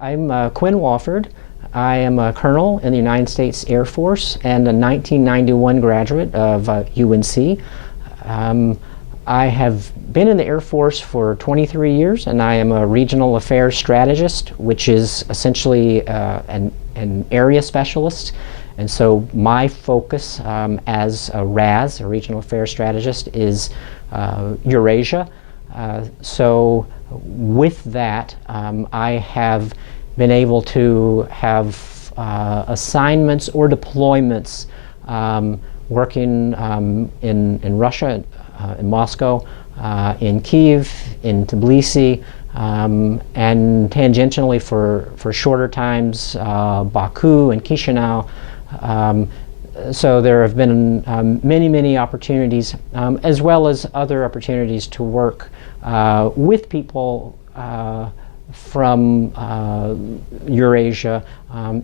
I'm Quinn Wofford. I am a colonel in the United States Air Force and a 1991 graduate of UNC. I have been in the Air Force for 23 years, and I am a regional affairs strategist, which is essentially an area specialist. And so my focus as a RAS, a regional affairs strategist, is Eurasia. So with that, I have been able to have assignments or deployments working in Russia, in Moscow, in Kiev, in Tbilisi, and tangentially for shorter times, Baku and Chisinau. So there have been many opportunities, as well as other opportunities to work with people from Eurasia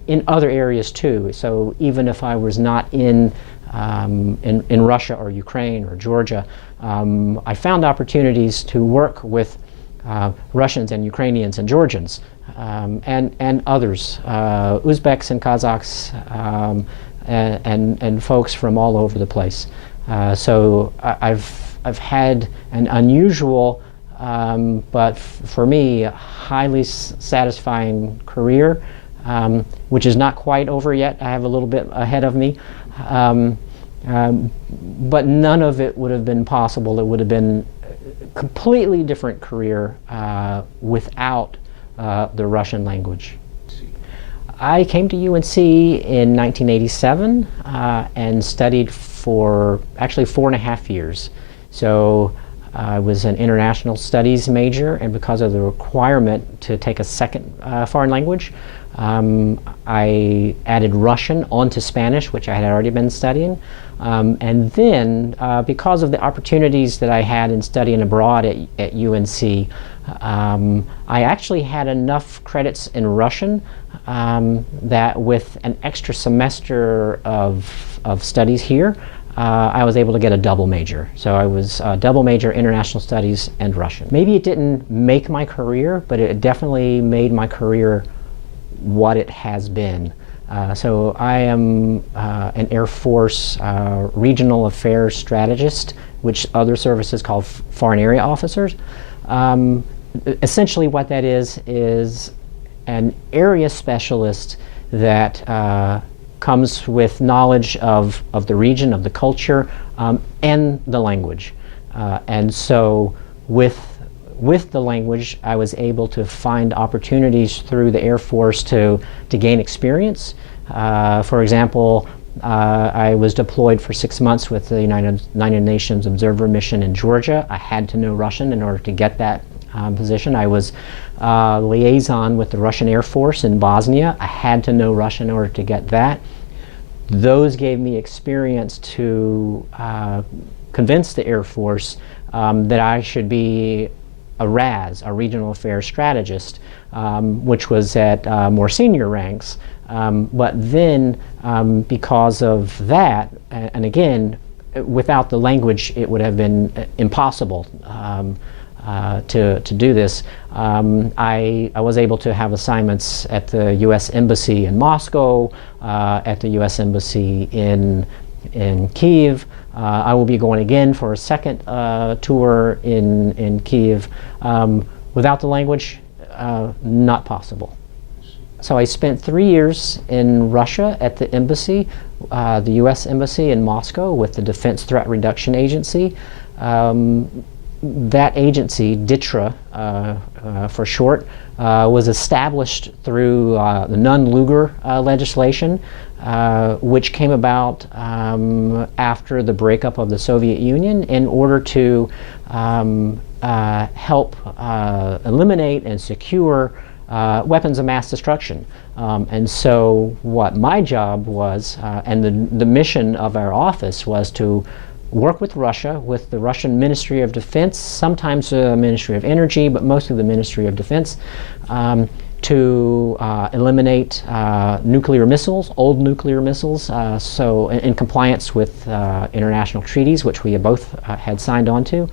in other areas too. So even if I was not in Russia or Ukraine or Georgia, I found opportunities to work with Russians and Ukrainians and Georgians and others, Uzbeks and Kazakhs, and folks from all over the place. So I've had an unusual but for me highly satisfying career, which is not quite over yet. I have a little bit ahead of me, but none of it would have been possible. It would have been a completely different career without the Russian language. I came to UNC in 1987 and studied for actually 4.5 years. So I was an international studies major, and because of the requirement to take a second foreign language, I added Russian onto Spanish, which I had already been studying. And then, because of the opportunities that I had in studying abroad at UNC, I actually had enough credits in Russian that with an extra semester of studies here, I was able to get a double major. So I was double major international studies and Russian. Maybe it didn't make my career, but it definitely made my career what it has been. So I am an Air Force regional affairs strategist, which other services call foreign area officers. Essentially what that is an area specialist that comes with knowledge of the region, of the culture, and the language. And so with the language, I was able to find opportunities through the Air Force to gain experience. For example, I was deployed for 6 months with the United Nations Observer Mission in Georgia. I had to know Russian in order to get that position. I was liaison with the Russian Air Force in Bosnia. I had to know Russian in order to get that. Those gave me experience to convince the Air Force that I should be a RAS, a regional affairs strategist, which was at more senior ranks. But then, because of that, and again, without the language, it would have been impossible to do this. I was able to have assignments at the U.S. Embassy in Moscow, at the U.S. Embassy in Kiev. I will be going again for a second tour in Kiev. Without the language, not possible. So I spent 3 years in Russia at the embassy, the U.S. Embassy in Moscow with the Defense Threat Reduction Agency. That agency, DITRA for short, was established through the Nunn-Lugar legislation, which came about after the breakup of the Soviet Union in order to help eliminate and secure weapons of mass destruction. And so what my job was, and the mission of our office was to work with Russia, with the Russian Ministry of Defense, sometimes the Ministry of Energy, but mostly the Ministry of Defense, to eliminate nuclear missiles, old nuclear missiles, so in compliance with international treaties, which we both had signed on to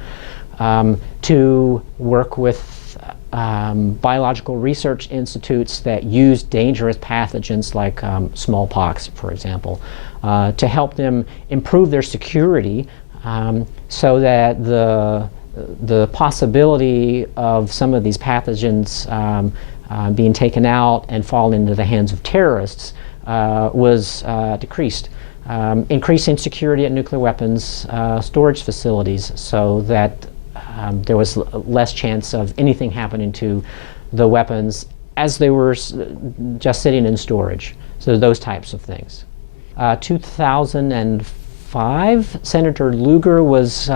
work with biological research institutes that use dangerous pathogens like smallpox, for example, to help them improve their security so that the possibility of some of these pathogens being taken out and fall into the hands of terrorists was decreased. Increasing security at nuclear weapons storage facilities so that there was less chance of anything happening to the weapons as they were just sitting in storage. So those types of things. 2005, Senator Lugar was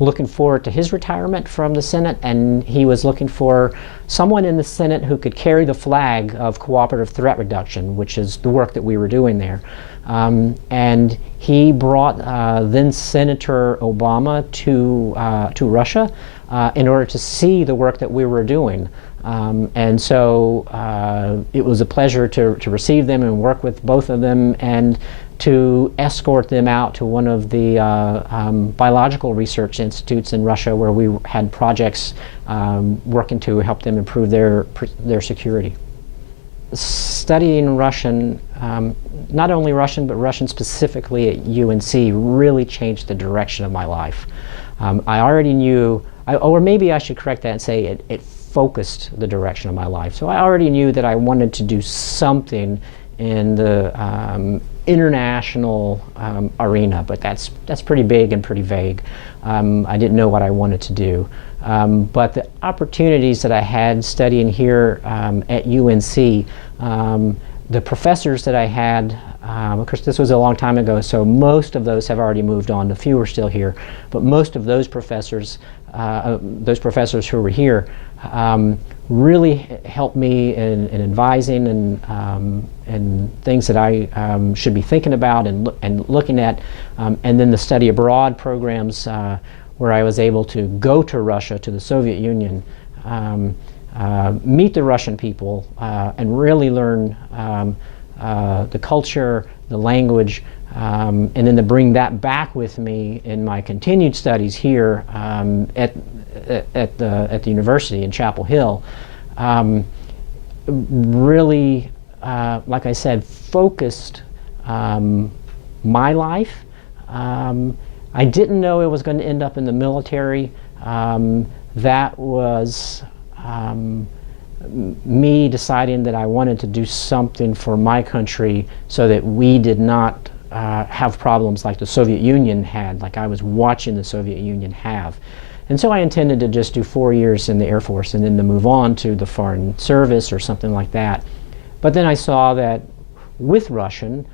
looking forward to his retirement from the Senate, and he was looking for someone in the Senate who could carry the flag of cooperative threat reduction, which is the work that we were doing there. And he brought then Senator Obama to Russia in order to see the work that we were doing. And so it was a pleasure to receive them and work with both of them and to escort them out to one of the biological research institutes in Russia where we had projects working to help them improve their security. Studying Russian, not only Russian, but Russian specifically at UNC really changed the direction of my life. I already knew, or maybe I should correct that and say it focused the direction of my life. So I already knew that I wanted to do something in the international arena, but that's pretty big and pretty vague. I didn't know what I wanted to do. But the opportunities that I had studying here at UNC, the professors that I had, of course this was a long time ago, so most of those have already moved on. A few are still here, but most of those professors who were here really helped me in advising and things that I should be thinking about and looking at, and then the study abroad programs where I was able to go to Russia, to the Soviet Union, meet the Russian people, and really learn the culture, the language, and then to bring that back with me in my continued studies here at the university in Chapel Hill. Really, like I said, focused my life. I didn't know it was going to end up in the military. That was me deciding that I wanted to do something for my country so that we did not have problems like the Soviet Union had, like I was watching the Soviet Union have. And so I intended to just do 4 years in the Air Force and then to move on to the Foreign Service or something like that. But then I saw that with Russian,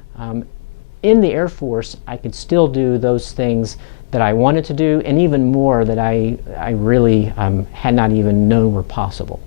in the Air Force, I could still do those things that I wanted to do, and even more that I really had not even known were possible.